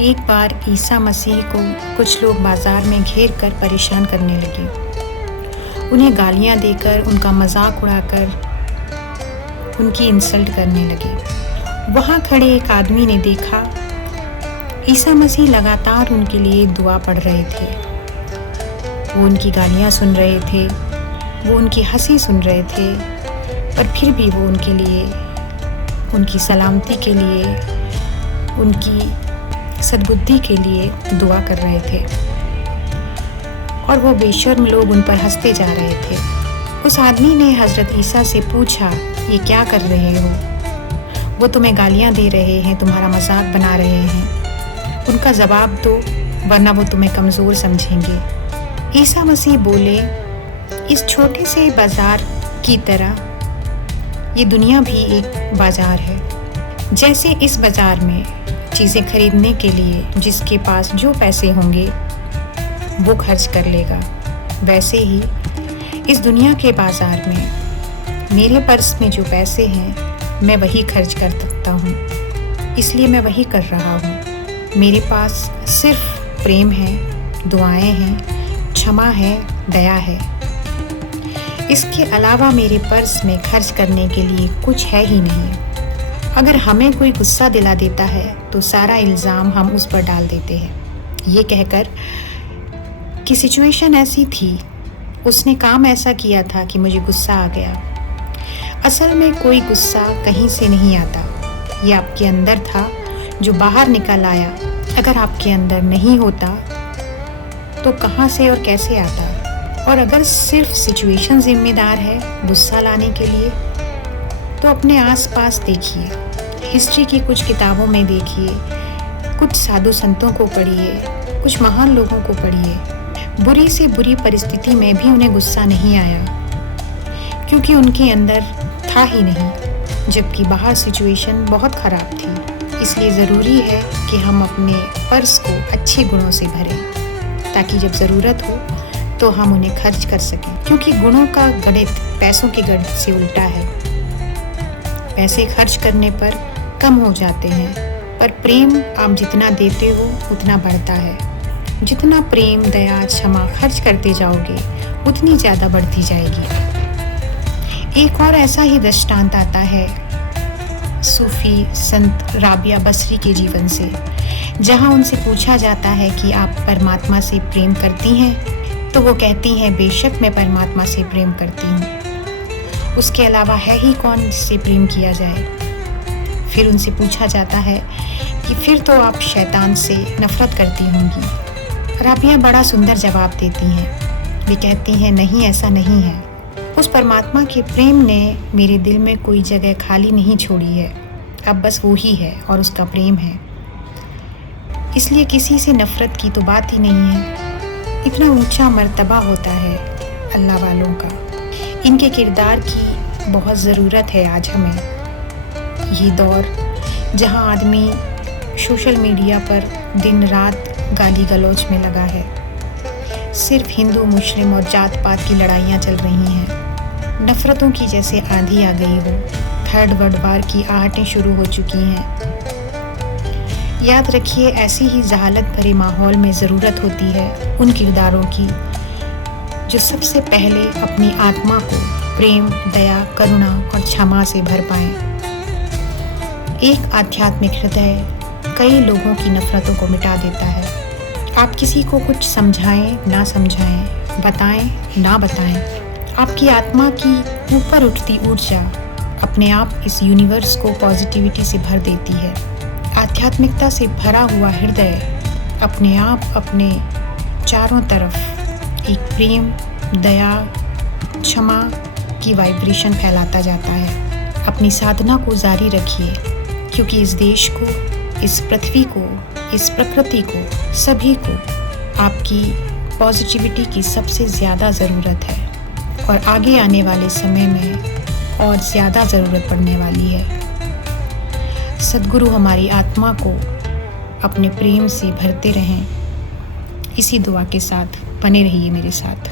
एक बार ईसा मसीह को कुछ लोग बाजार में घेर कर परेशान करने लगे। उन्हें गालियां देकर, उनका मजाक उड़ाकर उनकी इंसल्ट करने लगे। वहां खड़े एक आदमी ने देखा ईसा मसीह लगातार उनके लिए दुआ पढ़ रहे थे। वो उनकी गालियां सुन रहे थे, वो उनकी हंसी सुन रहे थे, पर फिर भी वो उनके लिए, उनकी सलामती के लिए, उनकी सद्बुद्धि के लिए दुआ कर रहे थे। और वो बेशर्म लोग उन पर हंसते जा रहे थे। उस आदमी ने हज़रत ईसा से पूछा, ये क्या कर रहे हो? वो तुम्हें गालियां दे रहे हैं, तुम्हारा मजाक बना रहे हैं। उनका जवाब दो, वरना वो तुम्हें कमज़ोर समझेंगे। ईसा मसीह बोले, इस छोटे से बाजार की तरह ये दुनिया भी एक बाजार है। जैसे इस बाजार में चीज़ें खरीदने के लिए जिसके पास जो पैसे होंगे वो खर्च कर लेगा, वैसे ही इस दुनिया के बाजार में मेरे पर्स में जो पैसे हैं मैं वही खर्च कर सकता हूँ, इसलिए मैं वही कर रहा हूँ। मेरे पास सिर्फ प्रेम है, दुआएं हैं, क्षमा है, दया है। इसके अलावा मेरे पर्स में खर्च करने के लिए कुछ है ही नहीं। अगर हमें कोई गुस्सा दिला देता है तो सारा इल्ज़ाम हम उस पर डाल देते हैं, ये कहकर कि सिचुएशन ऐसी थी, उसने काम ऐसा किया था कि मुझे गुस्सा आ गया। असल में कोई गुस्सा कहीं से नहीं आता, ये आपके अंदर था जो बाहर निकल आया। अगर आपके अंदर नहीं होता तो कहाँ से और कैसे आता? और अगर सिर्फ सिचुएशन जिम्मेदार है गुस्सा लाने के लिए, तो अपने आसपास देखिए, हिस्ट्री की कुछ किताबों में देखिए, कुछ साधु संतों को पढ़िए, कुछ महान लोगों को पढ़िए। बुरी से बुरी परिस्थिति में भी उन्हें गुस्सा नहीं आया, क्योंकि उनके अंदर था ही नहीं, जबकि बाहर सिचुएशन बहुत ख़राब थी। इसलिए ज़रूरी है कि हम अपने पर्स को अच्छे गुणों से भरें, ताकि जब ज़रूरत हो तो हम उन्हें खर्च कर सकें। क्योंकि गुणों का गणित पैसों के गणित से उल्टा है। पैसे खर्च करने पर कम हो जाते हैं, पर प्रेम आप जितना देते हो उतना बढ़ता है। जितना प्रेम, दया, क्षमा खर्च करते जाओगे उतनी ज़्यादा बढ़ती जाएगी। एक और ऐसा ही दृष्टांत आता है सूफी संत राबिया बसरी के जीवन से, जहाँ उनसे पूछा जाता है कि आप परमात्मा से प्रेम करती हैं? तो वो कहती हैं, बेशक मैं परमात्मा से प्रेम करती हूँ, उसके अलावा है ही कौन जिससे प्रेम किया जाए। फिर उनसे पूछा जाता है कि फिर तो आप शैतान से नफरत करती होंगी। राबिया बड़ा सुंदर जवाब देती हैं। वे कहती हैं, नहीं, ऐसा नहीं है। उस परमात्मा के प्रेम ने मेरे दिल में कोई जगह खाली नहीं छोड़ी है, अब बस वो ही है और उसका प्रेम है। इसलिए किसी से नफरत की तो बात ही नहीं है। इतना ऊंचा मर्तबा होता है अल्लाह वालों का। इनके किरदार की बहुत ज़रूरत है आज हमें। ये दौर जहां आदमी सोशल मीडिया पर दिन रात गाली गलौज में लगा है, सिर्फ हिंदू मुस्लिम और जात पात की लड़ाइयाँ चल रही हैं, नफ़रतों की जैसे आंधी आ गई हो, थर्ड वर्ल्ड वार की आहटें शुरू हो चुकी हैं। याद रखिए, ऐसी ही जहालत भरे माहौल में ज़रूरत होती है उन किरदारों की जो सबसे पहले अपनी आत्मा को प्रेम, दया, करुणा और क्षमा से भर पाएं। एक आध्यात्मिक हृदय कई लोगों की नफ़रतों को मिटा देता है। आप किसी को कुछ समझाएं ना समझाएं, बताएं ना बताएं, आपकी आत्मा की ऊपर उठती ऊर्जा अपने आप इस यूनिवर्स को पॉजिटिविटी से भर देती है। आध्यात्मिकता से भरा हुआ हृदय अपने आप अपने चारों तरफ एक प्रेम, दया, क्षमा की वाइब्रेशन फैलाता जाता है। अपनी साधना को जारी रखिए, क्योंकि इस देश को, इस पृथ्वी को, इस प्रकृति को, सभी को आपकी पॉजिटिविटी की सबसे ज़्यादा ज़रूरत है और आगे आने वाले समय में और ज़्यादा ज़रूरत पड़ने वाली है। सद्गुरु हमारी आत्मा को अपने प्रेम से भरते रहें। इसी दुआ के साथ बने रहिए मेरे साथ।